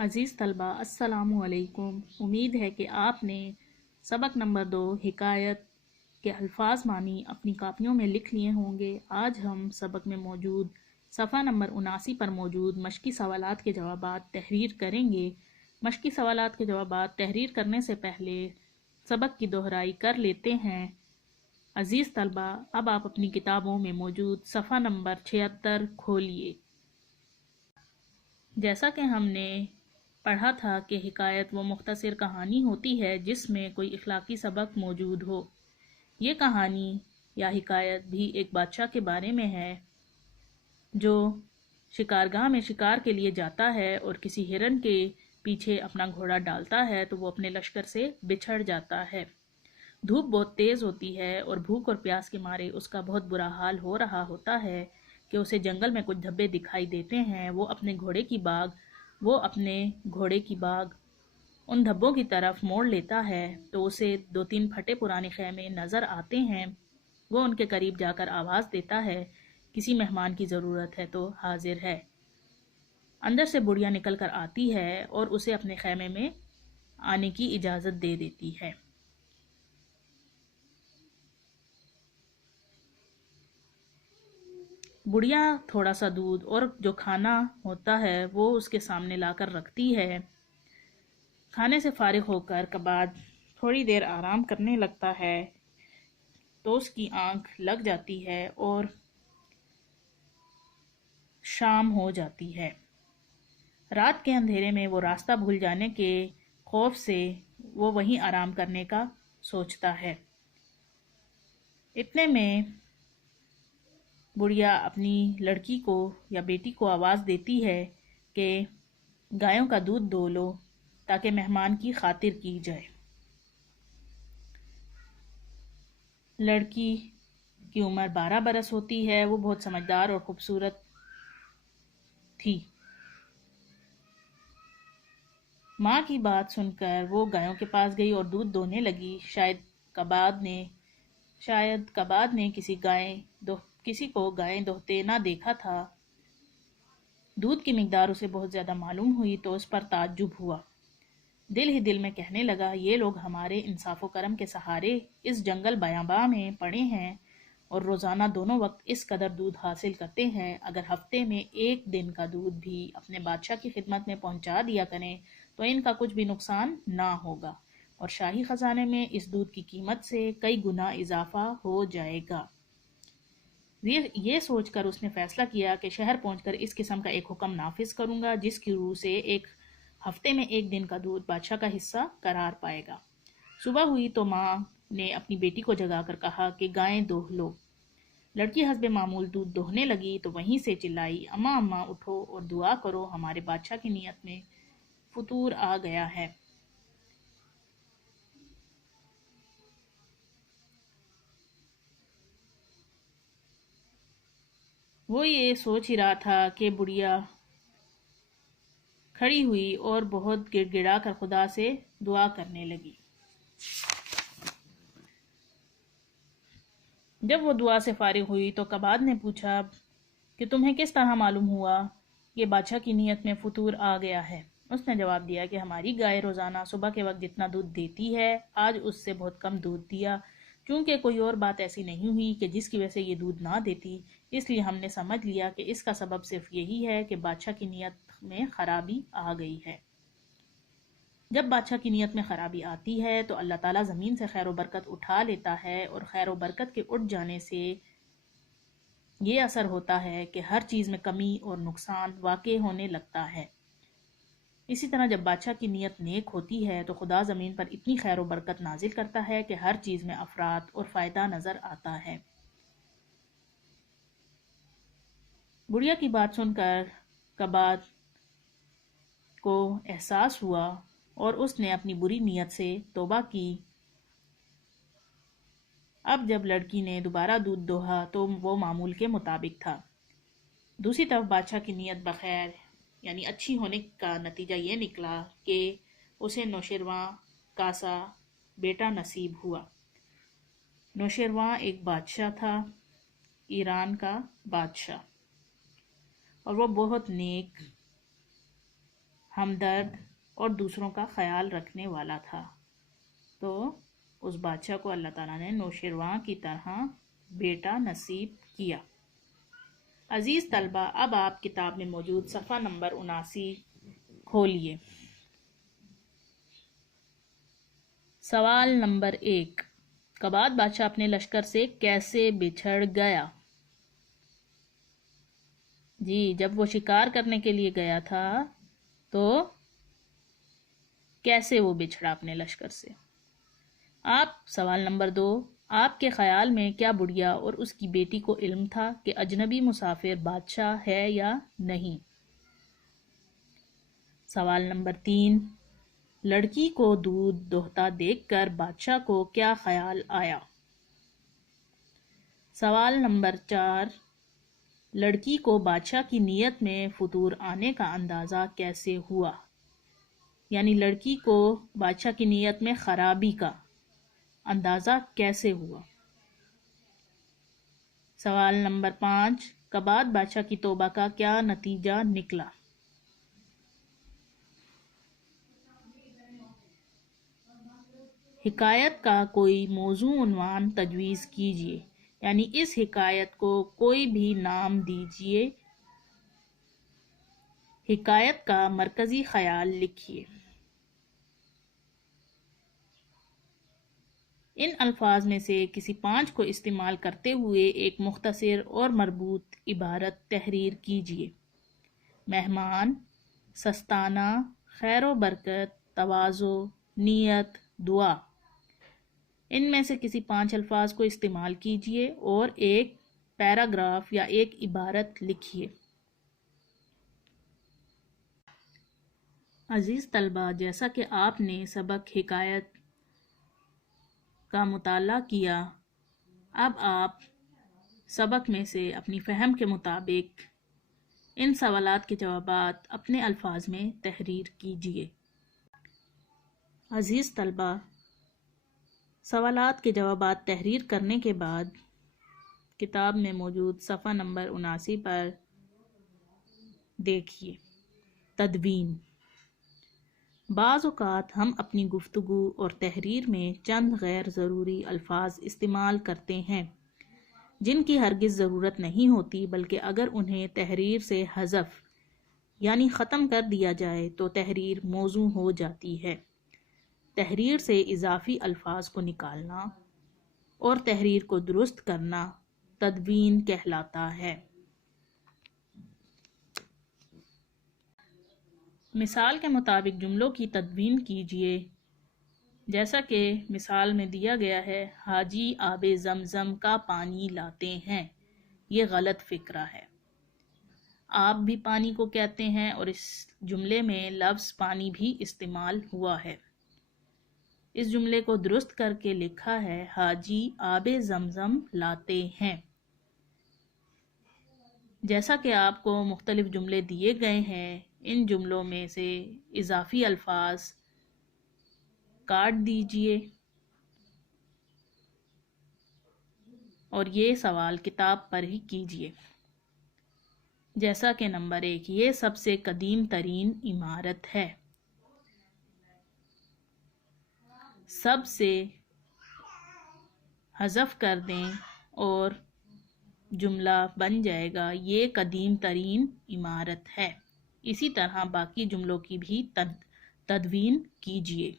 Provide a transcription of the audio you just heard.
عزیز طلبہ السلام علیکم۔ امید ہے کہ آپ نے سبق نمبر 2 حکایت کے الفاظ معنی اپنی کاپیوں میں لکھ لیے ہوں گے۔ آج ہم سبق میں موجود صفحہ نمبر 79 پر موجود مشقی سوالات کے جوابات تحریر کریں گے۔ مشقی سوالات کے جوابات تحریر کرنے سے پہلے سبق کی دہرائی کر لیتے ہیں۔ عزیز طلبہ، اب آپ اپنی کتابوں میں موجود صفحہ نمبر 76 کھولیے۔ جیسا کہ ہم نے پڑھا تھا کہ حکایت وہ مختصر کہانی ہوتی ہے جس میں کوئی اخلاقی سبق موجود ہو۔ یہ کہانی یا حکایت بھی ایک بادشاہ کے بارے میں ہے جو شکارگاہ میں شکار کے لیے جاتا ہے اور کسی ہرن کے پیچھے اپنا گھوڑا ڈالتا ہے تو وہ اپنے لشکر سے بچھڑ جاتا ہے۔ دھوپ بہت تیز ہوتی ہے اور بھوک اور پیاس کے مارے اس کا بہت برا حال ہو رہا ہوتا ہے کہ اسے جنگل میں کچھ دھبے دکھائی دیتے ہیں۔ وہ اپنے گھوڑے کی باگ ان دھبوں کی طرف موڑ لیتا ہے تو اسے 2-3 پھٹے پرانے خیمے نظر آتے ہیں۔ وہ ان کے قریب جا کر آواز دیتا ہے، کسی مہمان کی ضرورت ہے تو حاضر ہے۔ اندر سے بڑھیا نکل کر آتی ہے اور اسے اپنے خیمے میں آنے کی اجازت دے دیتی ہے۔ بڑھیا تھوڑا سا دودھ اور جو کھانا ہوتا ہے وہ اس کے سامنے لا کر رکھتی ہے۔ کھانے سے فارغ ہو کر کباد تھوڑی دیر آرام کرنے لگتا ہے تو اس کی آنکھ لگ جاتی ہے اور شام ہو جاتی ہے۔ رات کے اندھیرے میں وہ راستہ بھول جانے کے خوف سے وہ وہیں آرام کرنے کا سوچتا ہے۔ اتنے میں بڑھیا اپنی لڑکی کو یا بیٹی کو آواز دیتی ہے کہ گایوں کا دودھ دو لو تاکہ مہمان کی خاطر کی جائے۔ لڑکی کی عمر 12 برس ہوتی ہے۔ وہ بہت سمجھدار اور خوبصورت تھی۔ ماں کی بات سن کر وہ گایوں کے پاس گئی اور دودھ دوہنے لگی۔ شاید کباد نے کسی کو گائیں دوہتے نہ دیکھا تھا۔ دودھ کی مقدار اسے بہت زیادہ معلوم ہوئی تو اس پر تعجب ہوا۔ دل ہی دل میں کہنے لگا، یہ لوگ ہمارے انصاف و کرم کے سہارے اس جنگل بیاباں میں پڑے ہیں اور روزانہ دونوں وقت اس قدر دودھ حاصل کرتے ہیں۔ اگر ہفتے میں 1 دن کا دودھ بھی اپنے بادشاہ کی خدمت میں پہنچا دیا کریں تو ان کا کچھ بھی نقصان نہ ہوگا اور شاہی خزانے میں اس دودھ کی قیمت سے کئی گنا اضافہ ہو جائے گا۔ یہ سوچ کر اس نے فیصلہ کیا کہ شہر پہنچ کر اس قسم کا ایک حکم نافذ کروں گا جس کی روح سے ایک ہفتے میں 1 دن کا دودھ بادشاہ کا حصہ قرار پائے گا۔ صبح ہوئی تو ماں نے اپنی بیٹی کو جگا کر کہا کہ گائیں دوہ لو۔ لڑکی حسب معمول دودھ دوہنے لگی تو وہیں سے چلائی، اماں اماں اٹھو اور دعا کرو، ہمارے بادشاہ کی نیت میں فطور آ گیا ہے۔ وہ یہ سوچ ہی رہا تھا کہ بڑھیا کھڑی ہوئی اور بہت گڑ گڑا کر خدا سے دعا کرنے لگی۔ جب وہ دعا سے فارغ ہوئی تو کباد نے پوچھا کہ تمہیں کس طرح معلوم ہوا کہ بادشاہ کی نیت میں فطور آ گیا ہے؟ اس نے جواب دیا کہ ہماری گائے روزانہ صبح کے وقت جتنا دودھ دیتی ہے آج اس سے بہت کم دودھ دیا۔ چونکہ کوئی اور بات ایسی نہیں ہوئی کہ جس کی وجہ سے یہ دودھ نہ دیتی، اس لیے ہم نے سمجھ لیا کہ اس کا سبب صرف یہی ہے کہ بادشاہ کی نیت میں خرابی آ گئی ہے۔ جب بادشاہ کی نیت میں خرابی آتی ہے تو اللہ تعالیٰ زمین سے خیر و برکت اٹھا لیتا ہے اور خیر و برکت کے اٹھ جانے سے یہ اثر ہوتا ہے کہ ہر چیز میں کمی اور نقصان واقع ہونے لگتا ہے۔ اسی طرح جب بادشاہ کی نیت نیک ہوتی ہے تو خدا زمین پر اتنی خیر و برکت نازل کرتا ہے کہ ہر چیز میں افراد اور فائدہ نظر آتا ہے۔ بڑھیا کی بات سن کر کباد کو احساس ہوا اور اس نے اپنی بری نیت سے توبہ کی۔ اب جب لڑکی نے دوبارہ دودھ دوہا تو وہ معمول کے مطابق تھا۔ دوسری طرف بادشاہ کی نیت بخیر یعنی اچھی ہونے کا نتیجہ یہ نکلا کہ اسے نوشیروان کاسا بیٹا نصیب ہوا۔ نوشیروان ایک بادشاہ تھا، ایران کا بادشاہ، اور وہ بہت نیک ہمدرد اور دوسروں کا خیال رکھنے والا تھا۔ تو اس بادشاہ کو اللہ تعالیٰ نے نوشیروان کی طرح بیٹا نصیب کیا۔ عزیز طلبہ، اب آپ کتاب میں موجود صفحہ نمبر 79 کھولیے۔ سوال نمبر 1، قباد بادشاہ اپنے لشکر سے کیسے بچھڑ گیا؟ جی، جب وہ شکار کرنے کے لیے گیا تھا تو کیسے وہ بچھڑا اپنے لشکر سے؟ سوال نمبر 2، آپ کے خیال میں کیا بڑھیا اور اس کی بیٹی کو علم تھا کہ اجنبی مسافر بادشاہ ہے یا نہیں؟ سوال نمبر 3، لڑکی کو دودھ دوہتا دیکھ کر بادشاہ کو کیا خیال آیا؟ سوال نمبر 4، لڑکی کو بادشاہ کی نیت میں فطور آنے کا اندازہ کیسے ہوا؟ یعنی لڑکی کو بادشاہ کی نیت میں خرابی کا اندازہ کیسے ہوا؟ سوال نمبر 5، قباد بادشاہ کی توبہ کا کیا نتیجہ نکلا؟ حکایت کا کوئی موضوع عنوان تجویز کیجیے، یعنی اس حکایت کو کوئی بھی نام دیجیے۔ حکایت کا مرکزی خیال لکھیے۔ ان الفاظ میں سے کسی 5 کو استعمال کرتے ہوئے ایک مختصر اور مربوط عبارت تحریر کیجیے۔ مہمان، سستانہ، خیر و برکت، تواضع، نیت، دعا۔ ان میں سے کسی 5 الفاظ کو استعمال کیجیے اور ایک پیراگراف یا ایک عبارت لکھیے۔ عزیز طلبہ، جیسا کہ آپ نے سبق حکایت کا مطالعہ کیا، اب آپ سبق میں سے اپنی فہم کے مطابق ان سوالات کے جوابات اپنے الفاظ میں تحریر کیجیے۔ عزیز طلبہ، سوالات کے جوابات تحریر کرنے کے بعد کتاب میں موجود صفحہ نمبر 79 پر دیکھیے۔ تدوین۔ بعض اوقات ہم اپنی گفتگو اور تحریر میں چند غیر ضروری الفاظ استعمال کرتے ہیں جن کی ہرگز ضرورت نہیں ہوتی، بلکہ اگر انہیں تحریر سے حذف یعنی ختم کر دیا جائے تو تحریر موزوں ہو جاتی ہے۔ تحریر سے اضافی الفاظ کو نکالنا اور تحریر کو درست کرنا تدوین کہلاتا ہے۔ مثال کے مطابق جملوں کی تدوین کیجیے، جیسا کہ مثال میں دیا گیا ہے، حاجی آب زمزم کا پانی لاتے ہیں۔ یہ غلط فکرہ ہے۔ آب بھی پانی کو کہتے ہیں اور اس جملے میں لفظ پانی بھی استعمال ہوا ہے۔ اس جملے کو درست کر کے لکھا ہے، حاجی آب زمزم لاتے ہیں۔ جیسا کہ آپ کو مختلف جملے دیے گئے ہیں، ان جملوں میں سے اضافی الفاظ کاٹ دیجئے اور یہ سوال کتاب پر ہی کیجئے۔ جیسا کہ نمبر 1، یہ سب سے قدیم ترین عمارت ہے۔ سب سے حذف کر دیں اور جملہ بن جائے گا، یہ قدیم ترین عمارت ہے۔ اسی طرح باقی جملوں کی بھی تدوین کیجیے۔